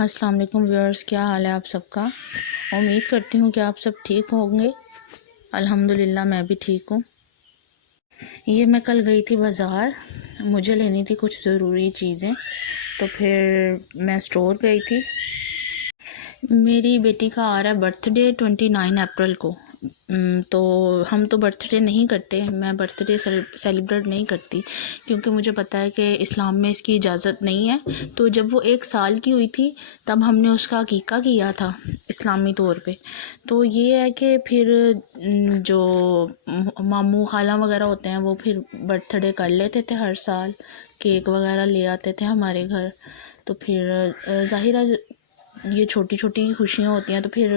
السلام علیکم ویورز، کیا حال ہے آپ سب کا؟ امید کرتی ہوں کہ آپ سب ٹھیک ہوں گے۔ الحمدللہ میں بھی ٹھیک ہوں۔ یہ میں کل گئی تھی بازار، مجھے لینی تھی کچھ ضروری چیزیں، تو پھر میں اسٹور گئی تھی۔ میری بیٹی کا آ رہا ہے برتھ ڈے 29 اپریل کو، تو ہم تو برتھ ڈے نہیں کرتے، میں برتھ ڈے سیلیبریٹ نہیں کرتی، کیونکہ مجھے پتہ ہے کہ اسلام میں اس کی اجازت نہیں ہے۔ تو جب وہ 1 سال کی ہوئی تھی تب ہم نے اس کا عقیقہ کیا تھا اسلامی طور پہ۔ تو یہ ہے کہ پھر جو ماموں خالہ وغیرہ ہوتے ہیں وہ پھر برتھ ڈے کر لیتے تھے ہر سال، کیک وغیرہ لے آتے تھے ہمارے گھر۔ تو پھر ظاہرہ یہ چھوٹی چھوٹی خوشیاں ہوتی ہیں، تو پھر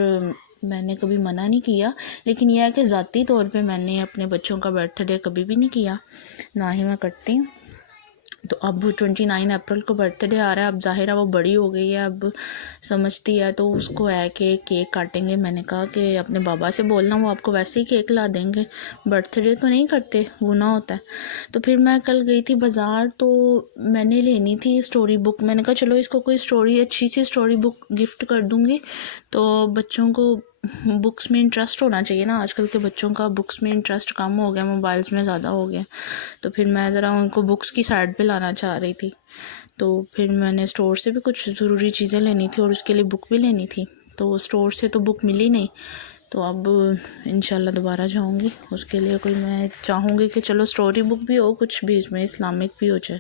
میں نے کبھی منع نہیں کیا، لیکن یہ ہے کہ ذاتی طور پہ میں نے اپنے بچوں کا برتھ ڈے کبھی بھی نہیں کیا، نہ ہی میں کرتی ہوں۔ تو اب 29 اپریل کو برتھ ڈے آ رہا ہے، اب ظاہرہ وہ بڑی ہو گئی ہے، اب سمجھتی ہے، تو اس کو ہے کہ کیک کاٹیں گے۔ میں نے کہا کہ اپنے بابا سے بولنا، وہ آپ کو ویسے ہی کیک لا دیں گے، برتھ ڈے تو نہیں کرتے، گناہ ہوتا ہے۔ تو پھر میں کل گئی تھی بازار، تو میں نے لینی تھی اسٹوری بک۔ میں نے کہا چلو اس کو کوئی اچھی سی اسٹوری بک گفٹ کر دوں گی، تو بچوں کو بکس میں انٹرسٹ ہونا چاہیے نا۔ آج کل کے بچوں کا بکس میں انٹرسٹ کم ہو گیا، موبائلس میں زیادہ ہو گیا، تو پھر میں ذرا ان کو بکس کی سائڈ پہ لانا چاہ رہی تھی۔ تو پھر میں نے اسٹور سے بھی کچھ ضروری چیزیں لینی تھی اور اس کے لیے بک بھی لینی تھی، تو اسٹور سے تو بک ملی نہیں، تو اب انشاءاللہ دوبارہ جاؤں گی اس کے لیے۔ کوئی میں چاہوں گی کہ چلو اسٹوری بک بھی ہو، کچھ بھی میں اسلامک بھی ہو جائے۔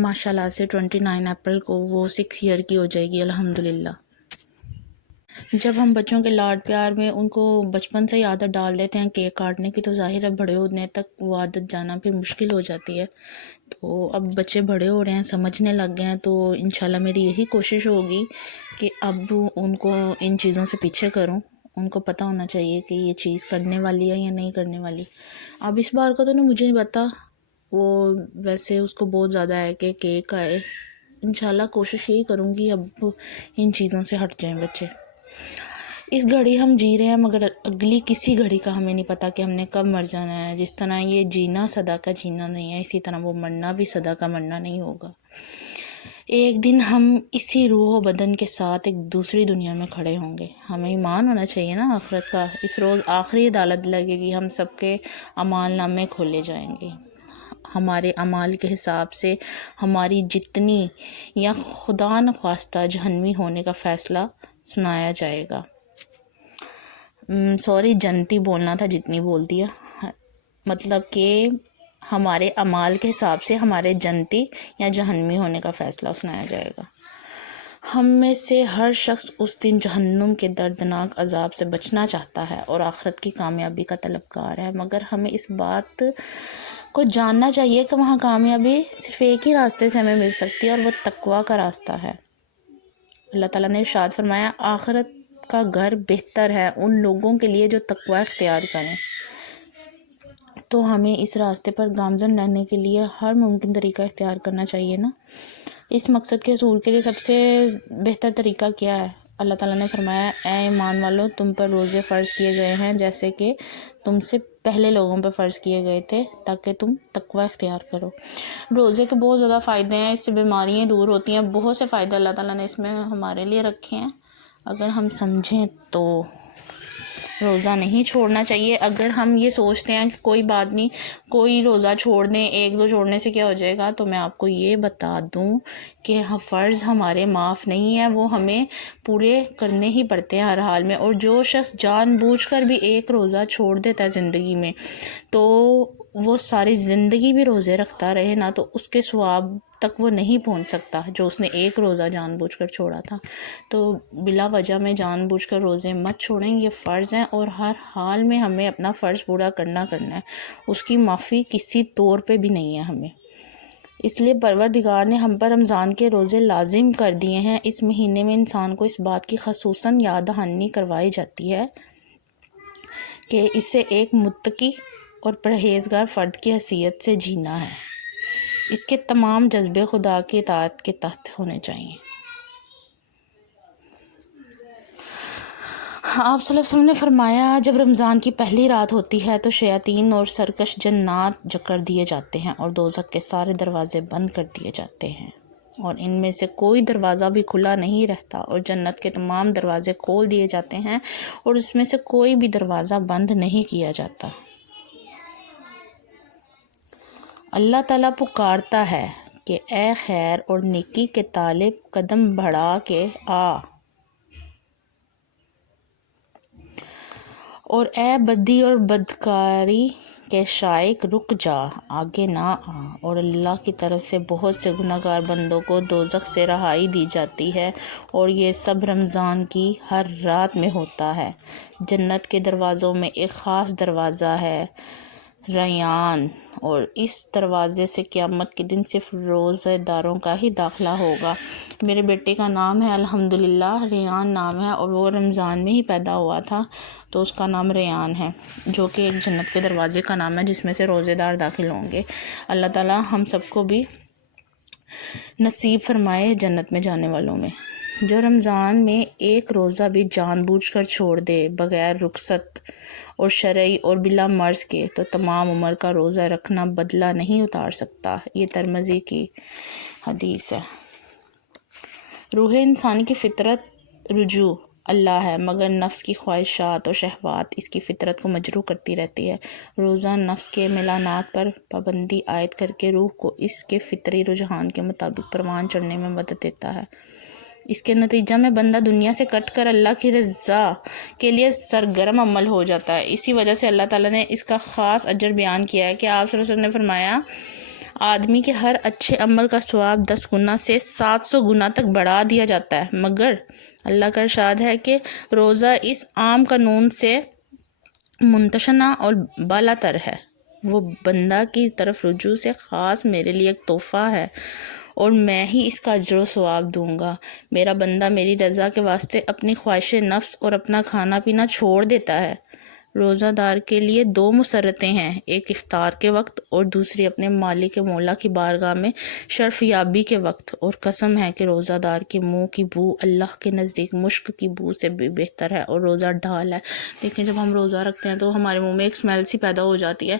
ماشاءاللہ سے 29 اپریل کو وہ 6 ایئر کی ہو جائے گی الحمدللہ۔ جب ہم بچوں کے لاڈ پیار میں ان کو بچپن سے ہی عادت ڈال دیتے ہیں کیک کاٹنے کی، تو ظاہر ہے بڑے ہونے تک وہ عادت جانا پھر مشکل ہو جاتی ہے۔ تو اب بچے بڑے ہو رہے ہیں، سمجھنے لگ گئے ہیں، تو انشاءاللہ میری یہی کوشش ہوگی کہ اب ان کو ان چیزوں سے پیچھے کروں۔ ان کو پتہ ہونا چاہیے کہ یہ چیز کرنے والی ہے یا نہیں کرنے والی۔ اب اس بار کا تو مجھے نہیں پتا، وہ ویسے اس کو بہت زیادہ ہے کہ کیک آئے۔ انشاءاللہ کوشش یہی کروں گی اب ان چیزوں سے ہٹ جائیں بچے۔ اس گھڑی ہم جی رہے ہیں، مگر اگلی کسی گھڑی کا ہمیں نہیں پتا کہ ہم نے کب مر جانا ہے۔ جس طرح یہ جینا صدا کا جینا نہیں ہے، اسی طرح وہ مرنا بھی صدا کا مرنا نہیں ہوگا۔ ایک دن ہم اسی روح و بدن کے ساتھ ایک دوسری دنیا میں کھڑے ہوں گے۔ ہمیں ایمان ہونا چاہیے نا آخرت کا۔ اس روز آخری عدالت لگے گی، ہم سب کے اعمال نامے کھولے جائیں گے۔ ہمارے اعمال کے حساب سے ہماری جتنی یا خدا نخواستہ جہنمی ہونے کا فیصلہ سنایا جائے گا۔ سوری، جنتی بولنا تھا، جتنی بول دیا۔ مطلب کہ ہمارے اعمال کے حساب سے ہمارے جنتی یا جہنمی ہونے کا فیصلہ سنایا جائے گا۔ ہم میں سے ہر شخص اس دن جہنم کے دردناک عذاب سے بچنا چاہتا ہے اور آخرت کی کامیابی کا طلبگار ہے، مگر ہمیں اس بات کو جاننا چاہیے کہ وہاں کامیابی صرف ایک ہی راستے سے ہمیں مل سکتی ہے، اور وہ تقویٰ کا راستہ ہے۔ اللہ تعالیٰ نے ارشاد فرمایا، آخرت کا گھر بہتر ہے ان لوگوں کے لیے جو تقویٰ اختیار کریں۔ تو ہمیں اس راستے پر گامزن رہنے کے لیے ہر ممکن طریقہ اختیار کرنا چاہیے نا۔ اس مقصد کے حصول کے لیے سب سے بہتر طریقہ کیا ہے؟ اللہ تعالیٰ نے فرمایا، اے ایمان والو، تم پر روزے فرض کیے گئے ہیں جیسے کہ تم سے پہلے لوگوں پر فرض کیے گئے تھے، تاکہ تم تقویٰ اختیار کرو۔ روزے کے بہت زیادہ فائدے ہیں، اس سے بیماریاں دور ہوتی ہیں، بہت سے فائدے اللہ تعالیٰ نے اس میں ہمارے لیے رکھے ہیں۔ اگر ہم سمجھیں تو روزہ نہیں چھوڑنا چاہیے۔ اگر ہم یہ سوچتے ہیں کہ کوئی بات نہیں، کوئی روزہ چھوڑ دیں، 1-2 چھوڑنے سے کیا ہو جائے گا، تو میں آپ کو یہ بتا دوں کہ فرض ہمارے معاف نہیں ہیں، وہ ہمیں پورے کرنے ہی پڑتے ہیں ہر حال میں۔ اور جو شخص جان بوجھ کر بھی ایک روزہ چھوڑ دیتا ہے زندگی میں، تو وہ ساری زندگی بھی روزے رکھتا رہے نا، تو اس کے ثواب تک وہ نہیں پہنچ سکتا جو اس نے ایک روزہ جان بوجھ کر چھوڑا تھا۔ تو بلا وجہ میں جان بوجھ کر روزے مت چھوڑیں، یہ فرض ہیں، اور ہر حال میں ہمیں اپنا فرض پورا کرنا ہے۔ اس کی معافی کسی طور پہ بھی نہیں ہے ہمیں۔ اس لیے پروردگار نے ہم پر رمضان کے روزے لازم کر دیے ہیں۔ اس مہینے میں انسان کو اس بات کی خصوصاً یاد دہانی کروائی جاتی ہے کہ اسے ایک متقی اور پرہیزگار فرد کی حیثیت سے جینا ہے۔ اس کے تمام جذبے خدا کی اطاعت کے تحت ہونے چاہیے۔ آپ صلی اللہ علیہ وسلم نے فرمایا، جب رمضان کی پہلی رات ہوتی ہے تو شیاطین اور سرکش جنات جکڑ دیے جاتے ہیں اور دوزخ کے سارے دروازے بند کر دیے جاتے ہیں۔ اور ان میں سے کوئی دروازہ بھی کھلا نہیں رہتا، اور جنت کے تمام دروازے کھول دیے جاتے ہیں اور اس میں سے کوئی بھی دروازہ بند نہیں کیا جاتا۔ اللہ تعالیٰ پکارتا ہے کہ اے خیر اور نیکی کے طالب، قدم بڑھا کے آ، اور اے بدی اور بدکاری کے شائق رک جا، آگے نہ آ۔ اور اللہ کی طرف سے بہت سے گناہگار بندوں کو دوزخ سے رہائی دی جاتی ہے، اور یہ سب رمضان کی ہر رات میں ہوتا ہے۔ جنت کے دروازوں میں ایک خاص دروازہ ہے، ریان، اور اس دروازے سے قیامت کے دن صرف روزہ داروں کا ہی داخلہ ہوگا۔ میرے بیٹے کا نام ہے الحمدللہ، ریان نام ہے، اور وہ رمضان میں ہی پیدا ہوا تھا، تو اس کا نام ریان ہے، جو کہ ایک جنت کے دروازے کا نام ہے جس میں سے روزے دار داخل ہوں گے۔ اللہ تعالیٰ ہم سب کو بھی نصیب فرمائے جنت میں جانے والوں میں۔ جو رمضان میں ایک روزہ بھی جان بوجھ کر چھوڑ دے بغیر رخصت اور شرعی اور بلا مرض کے، تو تمام عمر کا روزہ رکھنا بدلہ نہیں اتار سکتا۔ یہ ترمذی کی حدیث ہے۔ روح انسانی کی فطرت رجوع اللہ ہے، مگر نفس کی خواہشات اور شہوات اس کی فطرت کو مجروح کرتی رہتی ہے۔ روزہ نفس کے میلانات پر پابندی عائد کر کے روح کو اس کے فطری رجحان کے مطابق پروان چڑھنے میں مدد دیتا ہے۔ اس کے نتیجہ میں بندہ دنیا سے کٹ کر اللہ کی رضا کے لیے سرگرم عمل ہو جاتا ہے۔ اسی وجہ سے اللہ تعالیٰ نے اس کا خاص اجر بیان کیا ہے کہ آپ صلی اللہ علیہ وسلم نے فرمایا، آدمی کے ہر اچھے عمل کا ثواب 10 گنا سے 700 گنا تک بڑھا دیا جاتا ہے، مگر اللہ کا ارشاد ہے کہ روزہ اس عام قانون سے منتشنہ اور بالا تر ہے۔ وہ بندہ کی طرف رجوع سے خاص میرے لیے ایک تحفہ ہے، اور میں ہی اس کا اجر و ثواب دوں گا۔ میرا بندہ میری رضا کے واسطے اپنی خواہش نفس اور اپنا کھانا پینا چھوڑ دیتا ہے۔ روزہ دار کے لیے 2 مسرتیں ہیں، ایک افطار کے وقت اور دوسری اپنے مالک مولا کی بارگاہ میں شرف یابی کے وقت، اور قسم ہے کہ روزہ دار کے منہ کی بو اللہ کے نزدیک مشک کی بو سے بھی بہتر ہے، اور روزہ ڈھال ہے۔ دیکھیں، جب ہم روزہ رکھتے ہیں تو ہمارے منہ میں ایک اسمیل سی پیدا ہو جاتی ہے،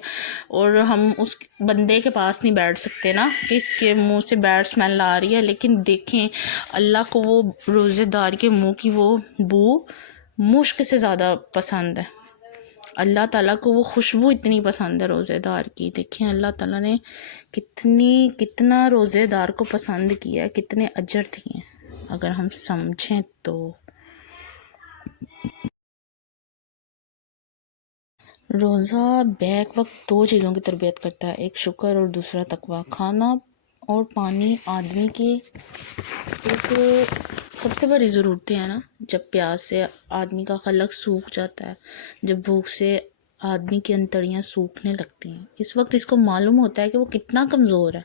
اور ہم اس بندے کے پاس نہیں بیٹھ سکتے نا کہ اس کے منہ سے بیڈ اسمیل آ رہی ہے، لیکن دیکھیں اللہ کو وہ روزے دار کے منہ کی وہ بو مشک سے زیادہ پسند ہے۔ اللہ تعالیٰ کو وہ خوشبو اتنی پسند ہے روزے دار کی۔ دیکھیں اللہ تعالیٰ نے کتنا روزے دار کو پسند کیا ہے، کتنے اجر دیے ہیں اگر ہم سمجھیں تو۔ روزہ بیک وقت 2 چیزوں کی تربیت کرتا ہے، ایک شکر اور دوسرا تقویٰ۔ کھانا اور پانی آدمی کی ایک سب سے بڑی ضرورتیں ہیں نا۔ جب پیاس سے آدمی کا خلق سوکھ جاتا ہے، جب بھوک سے آدمی کی انتڑیاں سوکھنے لگتی ہیں، اس وقت اس کو معلوم ہوتا ہے کہ وہ کتنا کمزور ہے،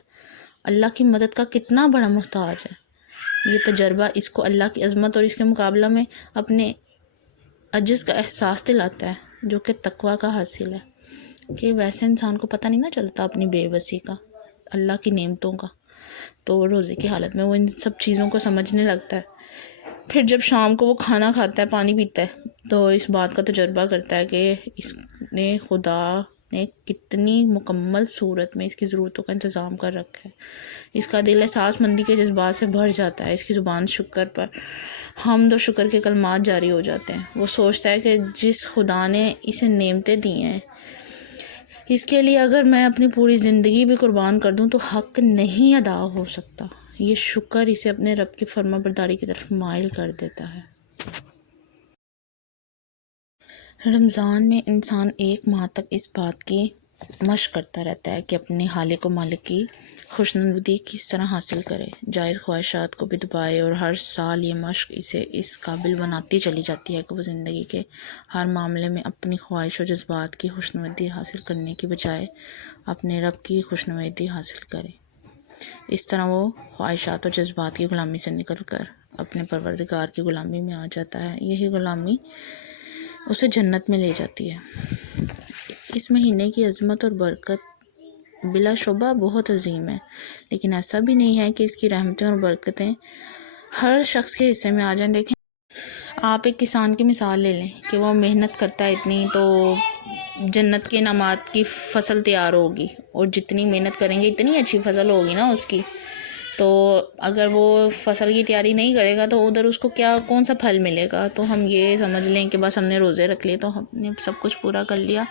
اللہ کی مدد کا کتنا بڑا محتاج ہے۔ یہ تجربہ اس کو اللہ کی عظمت اور اس کے مقابلہ میں اپنے عجز کا احساس دلاتا ہے، جو کہ تقویٰ کا حاصل ہے۔ کہ ویسے انسان کو پتہ نہیں نہ چلتا اپنی بے بسی کا، اللہ کی نعمتوں کا، تو روزے کی حالت میں وہ ان سب چیزوں کو سمجھنے لگتا ہے۔ پھر جب شام کو وہ کھانا کھاتا ہے، پانی پیتا ہے، تو اس بات کا تجربہ کرتا ہے کہ اس نے خدا نے کتنی مکمل صورت میں اس کی ضرورتوں کا انتظام کر رکھا ہے۔ اس کا دل احساس مندی کے جذبات سے بھر جاتا ہے، اس کی زبان شکر پر حمد و شکر کے کلمات جاری ہو جاتے ہیں۔ وہ سوچتا ہے کہ جس خدا نے اسے نعمتیں دی ہیں، اس کے لیے اگر میں اپنی پوری زندگی بھی قربان کر دوں تو حق نہیں ادا ہو سکتا۔ یہ شکر اسے اپنے رب کی فرما برداری کی طرف مائل کر دیتا ہے۔ رمضان میں انسان 1 ماہ تک اس بات کی مشق کرتا رہتا ہے کہ اپنے خالق و مالک کی خوشنودی کس طرح حاصل کرے، جائز خواہشات کو بھی دبائے، اور ہر سال یہ مشق اسے اس قابل بناتی چلی جاتی ہے کہ وہ زندگی کے ہر معاملے میں اپنی خواہش و جذبات کی خوشنودی حاصل کرنے کی بجائے اپنے رب کی خوشنودی حاصل کرے۔ اس طرح وہ خواہشات اور جذبات کی غلامی سے نکل کر اپنے پروردگار کی غلامی میں آ جاتا ہے۔ یہی غلامی اسے جنت میں لے جاتی ہے۔ اس مہینے کی عظمت اور برکت بلا شبہ بہت عظیم ہے، لیکن ایسا بھی نہیں ہے کہ اس کی رحمتیں اور برکتیں ہر شخص کے حصے میں آ جائیں۔ دیکھیں، آپ ایک کسان کی مثال لے لیں کہ وہ محنت کرتا ہے اتنی تو جنت کے انعامات کی فصل تیار ہوگی، اور جتنی محنت کریں گے اتنی اچھی فصل ہوگی نا اس کی، تو اگر وہ فصل کی تیاری نہیں کرے گا تو ادھر اس کو کون سا پھل ملے گا. تو ہم یہ سمجھ لیں کہ بس ہم نے روزے رکھ لیے تو ہم نے سب کچھ پورا کر لیا.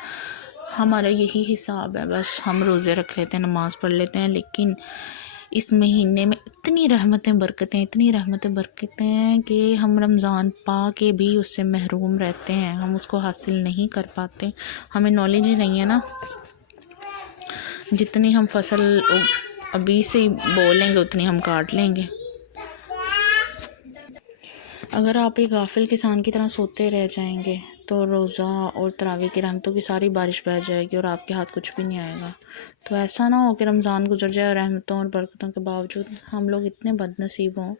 ہمارا یہی حساب ہے، بس ہم روزے رکھ لیتے ہیں، نماز پڑھ لیتے ہیں، لیکن اس مہینے میں اتنی رحمتیں برکتیں ہیں کہ ہم رمضان پا کے بھی اس سے محروم رہتے ہیں، ہم اس کو حاصل نہیں کر پاتے. ہمیں نالج ہی نہیں ہے نا. جتنی ہم فصل ابھی سے ہی بولیں گے اتنی ہم کاٹ لیں گے. اگر آپ ایک غافل کسان کی طرح سوتے رہ جائیں گے تو روزہ اور تراویح کی رحمتوں کی ساری بارش بہ جائے گی اور آپ کے ہاتھ کچھ بھی نہیں آئے گا. تو ایسا نہ ہو کہ رمضان گزر جائے اور رحمتوں اور برکتوں کے باوجود ہم لوگ اتنے بد نصیب ہوں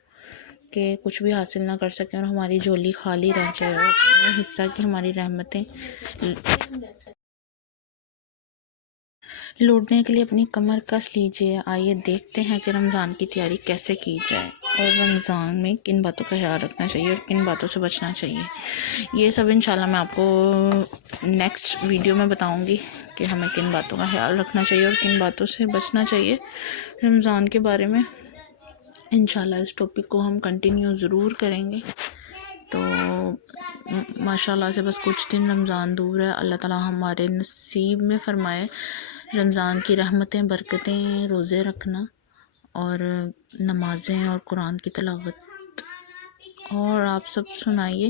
کہ کچھ بھی حاصل نہ کر سکیں اور ہماری جھولی خالی رہ جائے اور اپنے حصہ کی ہماری رحمتیں لوٹنے کے لیے اپنی کمر کس لیجیے. آئیے دیکھتے ہیں کہ رمضان کی تیاری کیسے کی جائے اور رمضان میں کن باتوں کا خیال رکھنا چاہیے اور کن باتوں سے بچنا چاہیے. یہ سب انشاءاللہ میں آپ کو نیکسٹ ویڈیو میں بتاؤں گی کہ ہمیں کن باتوں کا خیال رکھنا چاہیے اور کن باتوں سے بچنا چاہیے رمضان کے بارے میں. انشاءاللہ اس ٹاپک کو ہم کنٹینیو ضرور کریں گے. تو ماشاءاللہ سے بس کچھ دن رمضان دور ہے. اللہ تعالیٰ ہمارے نصیب میں فرمائے رمضان کی رحمتیں برکتیں، روزے رکھنا اور نمازیں اور قرآن کی تلاوت. اور آپ سب سنائیے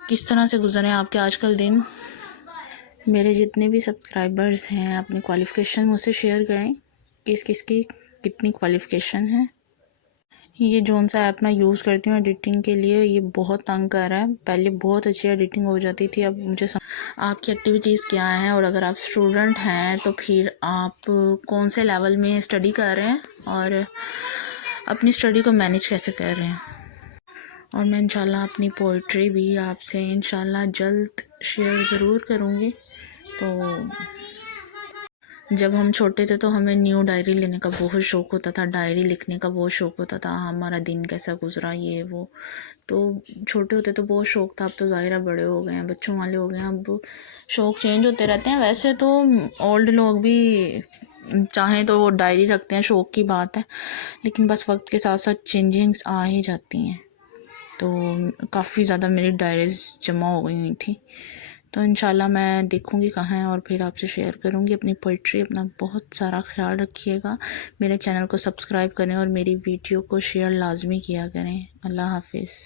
کس طرح سے گزرے آپ کے آج کل دن. میرے جتنے بھی سبسکرائبرز ہیں اپنی کوالیفیکیشن مجھ سے شیئر کریں، کس کی کتنی کوالیفیکیشن ہے. یہ جون سا ایپ میں یوز کرتی ہوں ایڈیٹنگ کے لیے، یہ بہت تنگ کر رہا ہے. پہلے بہت اچھی ایڈیٹنگ ہو جاتی تھی، اب مجھے آپ کی ایکٹیویٹیز کیا ہیں اور اگر آپ اسٹوڈنٹ ہیں تو پھر آپ کون سے لیول میں اسٹڈی کر رہے ہیں اور اپنی اسٹڈی کو مینیج کیسے کر رہے ہیں. اور میں انشاءاللہ اپنی پوئٹری بھی آپ سے انشاءاللہ جلد شیئر ضرور کروں گی. تو جب ہم چھوٹے تھے تو ہمیں نیو ڈائری لینے کا بہت شوق ہوتا تھا، ڈائری لکھنے کا بہت شوق ہوتا تھا، ہمارا دن کیسا گزرا یہ وہ. تو چھوٹے ہوتے تو بہت شوق تھا، اب تو ظاہرہ بڑے ہو گئے ہیں، بچوں والے ہو گئے ہیں، اب شوق چینج ہوتے رہتے ہیں. ویسے تو اولڈ لوگ بھی چاہیں تو وہ ڈائری رکھتے ہیں، شوق کی بات ہے، لیکن بس وقت کے ساتھ ساتھ چینجنگز آ ہی جاتی ہیں. تو کافی زیادہ میری ڈائریز جمع ہو گئی ہوئی تھیں. تو انشاءاللہ میں دیکھوں گی کہاں ہے اور پھر آپ سے شیئر کروں گی اپنی پوئٹری. اپنا بہت سارا خیال رکھیے گا. میرے چینل کو سبسکرائب کریں اور میری ویڈیو کو شیئر لازمی کیا کریں. اللہ حافظ.